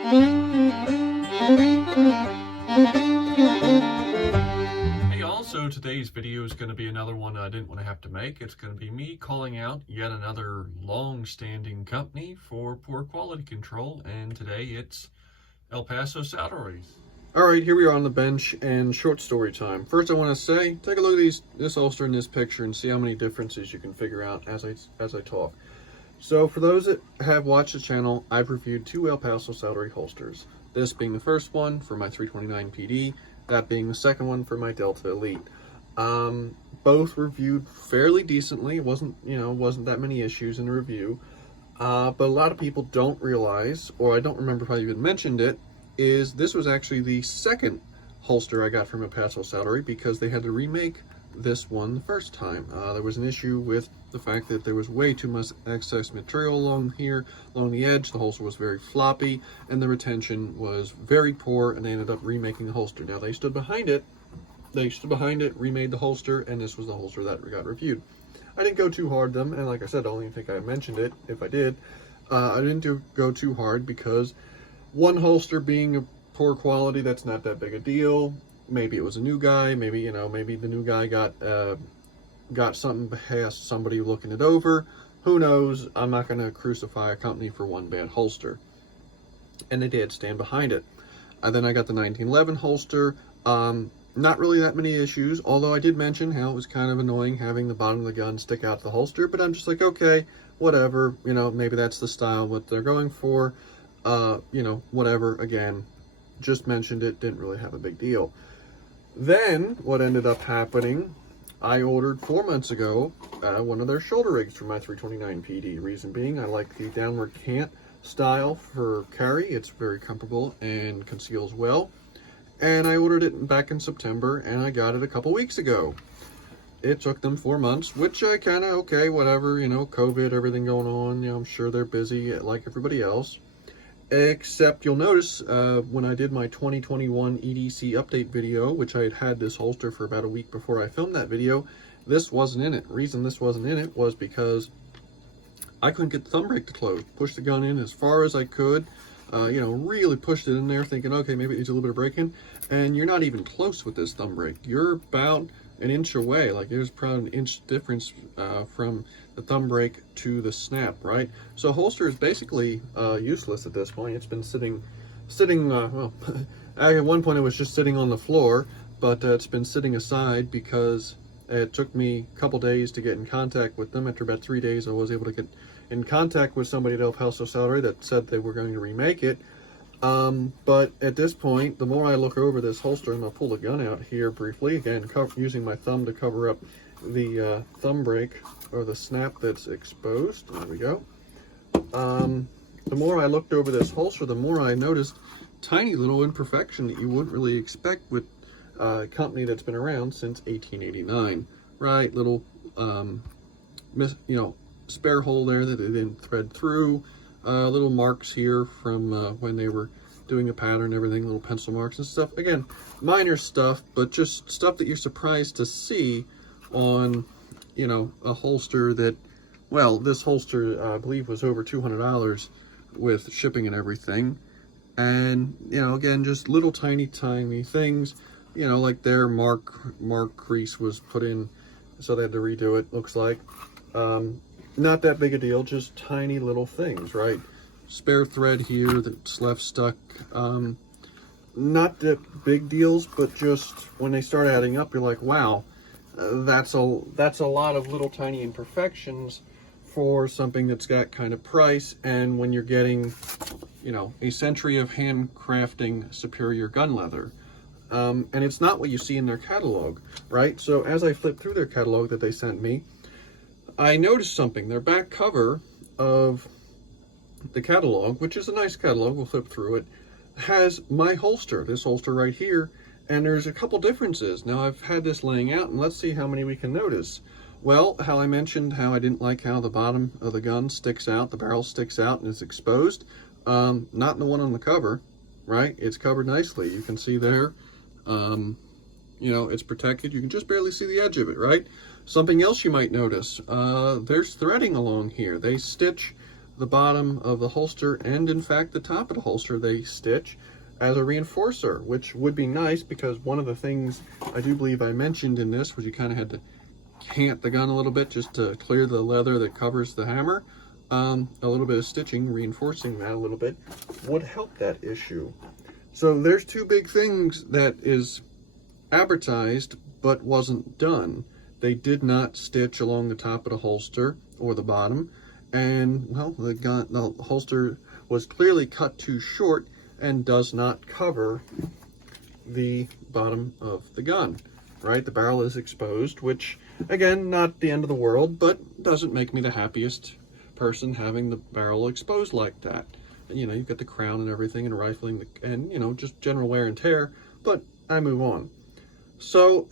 Hey y'all, so today's video is going to be another one I didn't want to have to make. It's going to be me calling out yet another long-standing company for poor quality control, and today it's Paso Saddlery. Alright, here we are on the bench, and short story time. First I want to say, take a look at this holster in this picture and see how many differences you can figure out as I talk. So for those that have watched the channel, I've reviewed two Paso Saddlery holsters. This being the first one for my 329 PD, that being the second one for my Delta Elite. Both reviewed fairly decently. It wasn't that many issues in the review. But a lot of people don't realize, or I don't remember if I even mentioned it, is this was actually the second holster I got from Paso Saddlery because they had to remake this one the first time. There was an issue with the fact that there was way too much excess material along the edge. The holster was very floppy and the retention was very poor, and they ended up remaking the holster. Now they stood behind it, remade the holster, and this was the holster that got reviewed. I didn't go too hard them, and like I said, I don't even think I mentioned it. If I did, I didn't go too hard because one holster being a poor quality, that's not that big a deal. Maybe it was a new guy, maybe the new guy got something past somebody looking it over. Who knows? I'm not going to crucify a company for one bad holster. And they did stand behind it. Then I got the 1911 holster. Not really that many issues, although I did mention how it was kind of annoying having the bottom of the gun stick out the holster, but I'm just like, okay, whatever, maybe that's the style, what they're going for, whatever. Again, just mentioned it, didn't really have a big deal. Then, what ended up happening, I ordered 4 months ago one of their shoulder rigs for my 329 PD. Reason being, I like the downward cant style for carry. It's very comfortable and conceals well. And I ordered it back in September, and I got it a couple weeks ago. It took them 4 months, which I kind of, okay, whatever, COVID, everything going on. I'm sure they're busy like everybody else. Except you'll notice when I did my 2021 EDC update video, which I had this holster for about a week before I filmed that video, this wasn't in it. The reason this wasn't in it was because I couldn't get the thumb brake to close. Pushed the gun in as far as I could, really pushed it in there thinking, okay, maybe it needs a little bit of braking, and you're not even close with this thumb brake. You're about an inch away. Like, there's probably an inch difference from the thumb brake to the snap, right? So holster is basically useless at this point. It's been sitting well, at one point it was just sitting on the floor, but it's been sitting aside because it took me a couple days to get in contact with them. After about 3 days, I was able to get in contact with somebody at Paso Saddlery that said they were going to remake it. But at this point, the more I look over this holster, I'm going to pull the gun out here briefly, again, using my thumb to cover up the thumb brake or the snap that's exposed. There we go. The more I looked over this holster, the more I noticed tiny little imperfection that you wouldn't really expect with a company that's been around since 1889, right? Little, spare hole there that they didn't thread through. Little marks here from when they were doing a pattern and everything, little pencil marks and stuff. Again, minor stuff, but just stuff that you're surprised to see on, a holster that, well, this holster, I believe, was over $200 with shipping and everything. And, again, just little tiny things, like their mark crease was put in, so they had to redo it, looks like. Not that big a deal, just tiny little things, right? Spare thread here that's left stuck. Not that big deals, but just when they start adding up, you're like, wow, that's a lot of little tiny imperfections for something that's got kind of price. And when you're getting, a century of handcrafting superior gun leather. And it's not what you see in their catalog, right? So as I flipped through their catalog that they sent me, I noticed something. Their back cover of the catalog, which is a nice catalog, we'll flip through it, has my holster, this holster right here, and there's a couple differences. Now, I've had this laying out, and let's see how many we can notice. Well, how I mentioned how I didn't like how the bottom of the gun sticks out, the barrel sticks out and is exposed. Not in the one on the cover, right? It's covered nicely. You can see there, it's protected. You can just barely see the edge of it, right? Something else you might notice, there's threading along here. They stitch the bottom of the holster and in fact the top of the holster they stitch as a reinforcer, which would be nice because one of the things I do believe I mentioned in this was you kind of had to cant the gun a little bit just to clear the leather that covers the hammer. A little bit of stitching, reinforcing that a little bit, would help that issue. So there's two big things that is advertised but wasn't done. They did not stitch along the top of the holster or the bottom, and well, the holster was clearly cut too short and does not cover the bottom of the gun, right? The barrel is exposed, which again, not the end of the world, but doesn't make me the happiest person having the barrel exposed like that. You know, you've got the crown and everything and rifling and you know, just general wear and tear, but I move on. So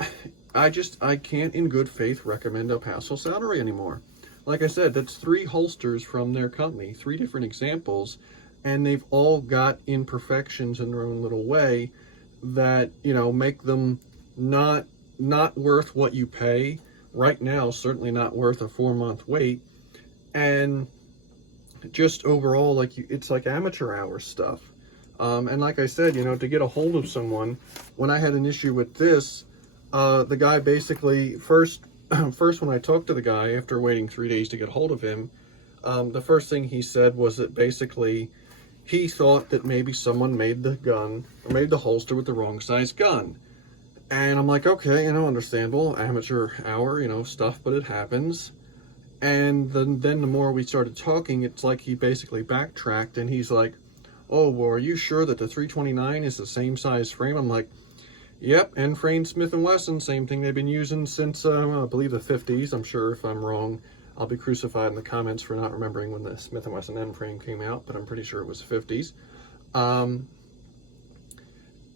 I can't in good faith recommend El Paso Saddlery anymore. Like I said, that's 3 holsters from their company, 3 different examples, and they've all got imperfections in their own little way that, you know, make them not worth what you pay. Right now, certainly not worth a 4-month wait. And just overall, like, it's like amateur hour stuff. And like I said, you know, to get a hold of someone, when I had an issue with this, the guy basically, first when I talked to the guy after waiting 3 days to get a hold of him, the first thing he said was that basically he thought that maybe someone made the gun, or made the holster with the wrong size gun. And I'm like, okay, you know, understandable, amateur hour, you know, stuff, but it happens. And then the more we started talking, it's like he basically backtracked and he's like, oh, well, are you sure that the 329 is the same size frame? I'm like, yep, end frame Smith & Wesson, same thing they've been using since, I believe the 50s. I'm sure if I'm wrong, I'll be crucified in the comments for not remembering when the Smith & Wesson end frame came out, but I'm pretty sure it was 50s.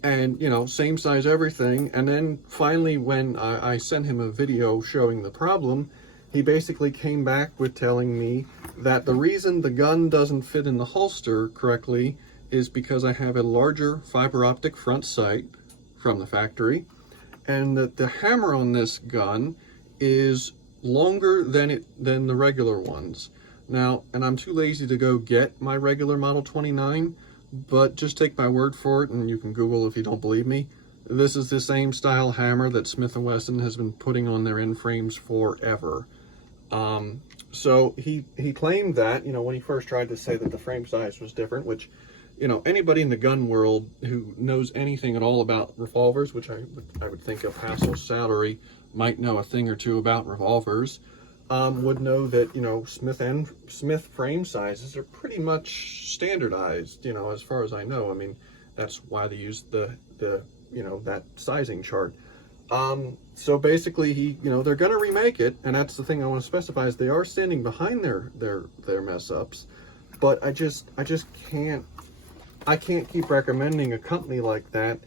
And, you know, same size everything. And then finally when I sent him a video showing the problem, he basically came back with telling me that the reason the gun doesn't fit in the holster correctly is because I have a larger fiber optic front sight from the factory, and that the hammer on this gun is longer than the regular ones. Now, and I'm too lazy to go get my regular Model 29, but just take my word for it, and you can Google if you don't believe me. This is the same style hammer that Smith & Wesson has been putting on their end frames forever. So he claimed that, you know, when he first tried to say that the frame size was different, which, you know, anybody in the gun world who knows anything at all about revolvers, which I would think El Paso Saddlery might know a thing or two about revolvers, would know that, you know, Smith frame sizes are pretty much standardized, you know, as far as I know. I mean, that's why they use the you know, that sizing chart. So basically you know, they're going to remake it, and that's the thing I want to specify is they are standing behind their mess ups, but I just can't keep recommending a company like that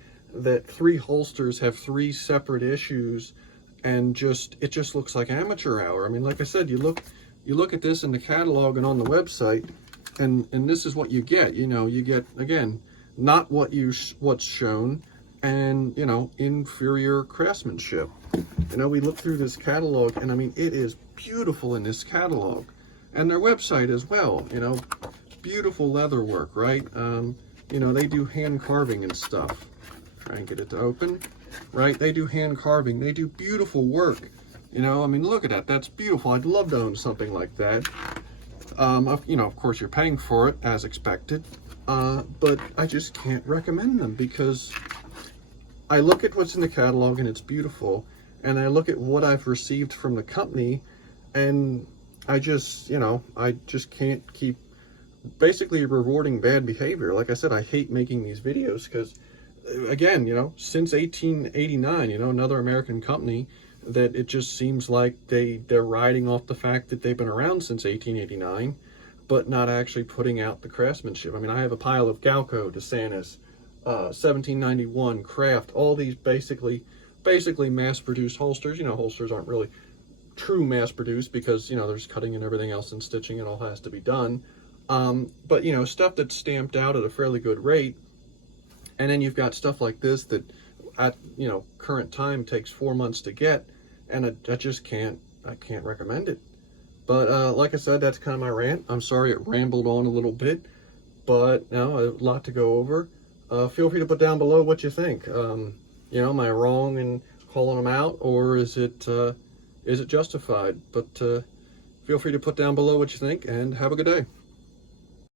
3 holsters have 3 separate issues, and it just looks like amateur hour. I mean, like I said, you look at this in the catalog and on the website, and this is what you get. You know, you get, again, not what's shown, and, you know, inferior craftsmanship. You know, we look through this catalog, and I mean, it is beautiful in this catalog, and their website as well. You know, beautiful leather work, right? You know, they do hand carving and stuff. Try and get it to open, right? They do hand carving. They do beautiful work. You know, I mean, look at that. That's beautiful. I'd love to own something like that. You know, of course, you're paying for it as expected, but I just can't recommend them because I look at what's in the catalog and it's beautiful, and I look at what I've received from the company, and I just, you know, I just can't keep basically rewarding bad behavior. Like I said, I hate making these videos because, again, you know, since 1889, you know, another American company that it just seems like they're riding off the fact that they've been around since 1889, but not actually putting out the craftsmanship. I mean, I have a pile of Galco, DeSantis, 1791, Kraft, all these basically mass-produced holsters. You know, holsters aren't really true mass-produced because, you know, there's cutting and everything else and stitching, it all has to be done. But, you know, stuff that's stamped out at a fairly good rate, and then you've got stuff like this that at, you know, current time takes 4 months to get, and I just can't recommend it. But like I said, that's kind of my rant. I'm sorry it rambled on a little bit, but a lot to go over. Feel free to put down below what you think. Am I wrong in calling them out, or is it justified? But feel free to put down below what you think, and have a good day.